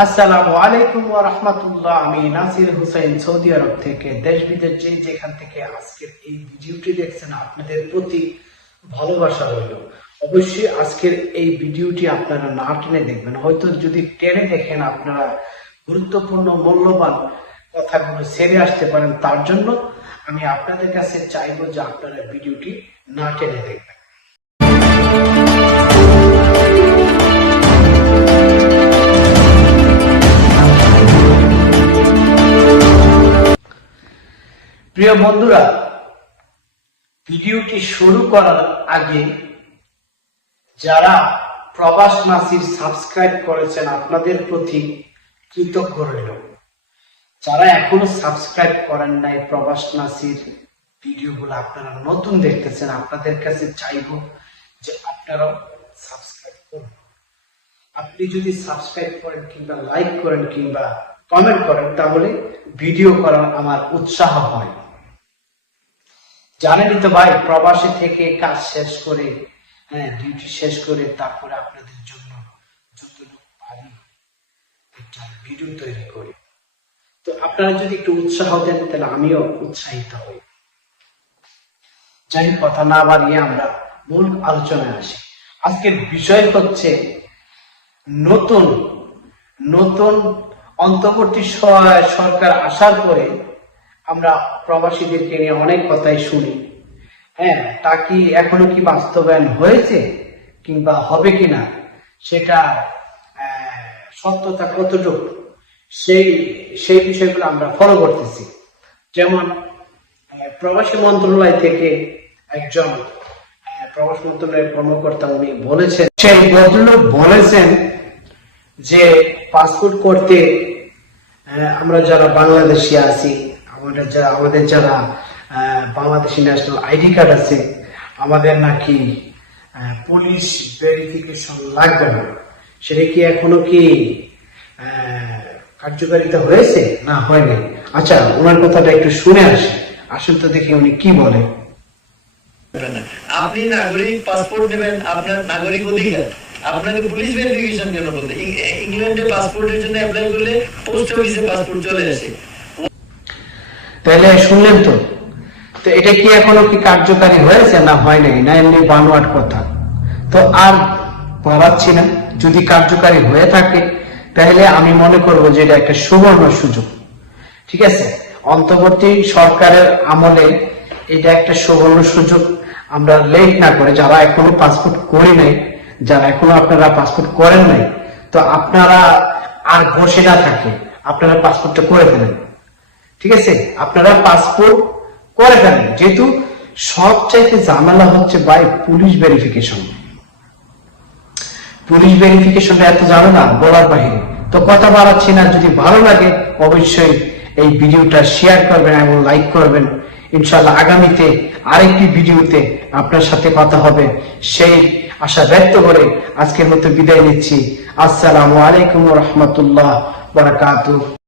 আসসালামু আলাইকুম ওয়া রাহমাতুল্লাহ। আমি নাসির হুসাইন, সৌদি আরব থেকে, দেশ বিদেশ যে যেখান থেকে আজকের এই ভিডিওটি দেখছেন, আপনাদের প্রতি ভালোবাসা রইল। অবশ্যই আজকের এই ভিডিওটি আপনারা না টেনে দেখবেন। হয়তো যদি টেনে দেখেন আপনারা গুরুত্বপূর্ণ, মূল্যবান কথাগুলো সেরে আসতে পারেন। তার জন্য আমি আপনাদের কাছে চাইব যে আপনারা ভিডিওটি না টেনে দেখবেন। প্রিয় বন্ধুরা, ভিডিওটি শুরু করার আগে যারা প্রবাস নাসির সাবস্ক্রাইব করেছেন, আপনাদের প্রতি কৃতজ্ঞ রইল। যারা এখনও সাবস্ক্রাইব করেন নাই প্রবাস নাসির ভিডিওগুলো, আপনারা নতুন দেখতেছেন, আপনাদের কাছে চাইব যে আপনারাও সাবস্ক্রাইব করুন। আপনি যদি সাবস্ক্রাইব করেন কিংবা লাইক করেন কিংবা কমেন্ট করেন, তাহলে ভিডিও করার আমার উৎসাহ হয়। জানেনই তো ভাই, প্রবাসী থেকে কাজ শেষ করে হ্যাঁ ডিউটি শেষ করে তারপরে আপনাদের জন্য যতটুকু পারি একটা ভিডিও তৈরি করি। তো আপনারা যদি একটু উৎসাহ দেন, তাহলে আমিও উৎসাহিত হই। যাই কথা না বাড়িয়ে আমরা মূল আলোচনায় আসি। আজকের বিষয় হচ্ছে নতুন নতুন অন্তর্বর্তী সরকার আসার পরে আমরা প্রবাসীদেরকে নিয়ে অনেক কথাই শুনি। হ্যাঁ তা কি এখনও কি বাস্তবায়ন হয়েছে কিংবা হবে কিনা সেটা সত্যতা কতটুকু সেই সেই বিষয়গুলো আমরা ফলো করতেছি। যেমন প্রবাসী মন্ত্রণালয় থেকে একজন প্রবাস মন্ত্রণালয়ের কর্মকর্তা উনি বলেছেন, সেই ভদ্রলোক বলেছেন যে পাসপোর্ট করতে আমরা যারা বাংলাদেশি আছি আমাদের যারা আমাদের যারা বাংলাদেশি ন্যাশনাল আইডি কার্ড আছে, আমাদের নাকি পুলিশ ভেরিফিকেশন লাগবে না। সেটা কি এখনও কি কার্যকারিতা হয়েছে? না, হয়নি। আচ্ছা ওনার কথাটা একটু শুনে আসি। আসুন তো দেখি উনি কি বলে। আপনি নাগরিক পাসপোর্ট নেবেন আপনার নাগরিক অধিকার। আপনাকে পুলিশ ভেরিফিকেশন কেন বলতে? ইংল্যান্ডে পাসপোর্টের জন্য অ্যাপ্লাই করলে পোস্ট অফিসে পাসপোর্ট চলে আসে। তাহলে শুনলেন তো? তো এটা কি এখনও কি কার্যকারী হয়েছে না হয় নাই? না এমনি বানোয়াট কথা। তো আর বাড়াচ্ছি না। যদি কার্যকারী হয়ে থাকে, তাহলে আমি মনে করব যে এটা একটা সুবর্ণ সুযোগ। ঠিক আছে? অন্তর্বর্তী সরকারের আমলে এটা একটা সুবর্ণ সুযোগ। আমরা লেট না করে, যারা এখনও পাসপোর্ট করি নাই, যারা এখনও আপনারা পাসপোর্ট করেন নাই, তো আপনারা আর বসে না থাকে, আপনারা পাসপোর্টটা করে ফেলেন। ঠিক আছে? আপনারা পাসপোর্ট করে ফেলেন। যেহেতু সবচাইতে ঝামেলা হচ্ছে বাই পুলিশ ভেরিফিকেশন পুলিশ ভেরিফিকেশনটা এত ঝামেলা, বলার বাহিরে। তো কথা বাড়াচ্ছি না, যদি ভালো লাগে অবশ্যই এই ভিডিওটা শেয়ার করবেন এবং লাইক করবেন। ইনশাল্লাহ আগামীতে আরেকটি ভিডিওতে আপনার সাথে কথা হবে। সেই আশা ব্যক্ত করে আজকের মতো বিদায় নিচ্ছি। আসসালামু আলাইকুম রহমতুল্লাহ বারাকাতুহ।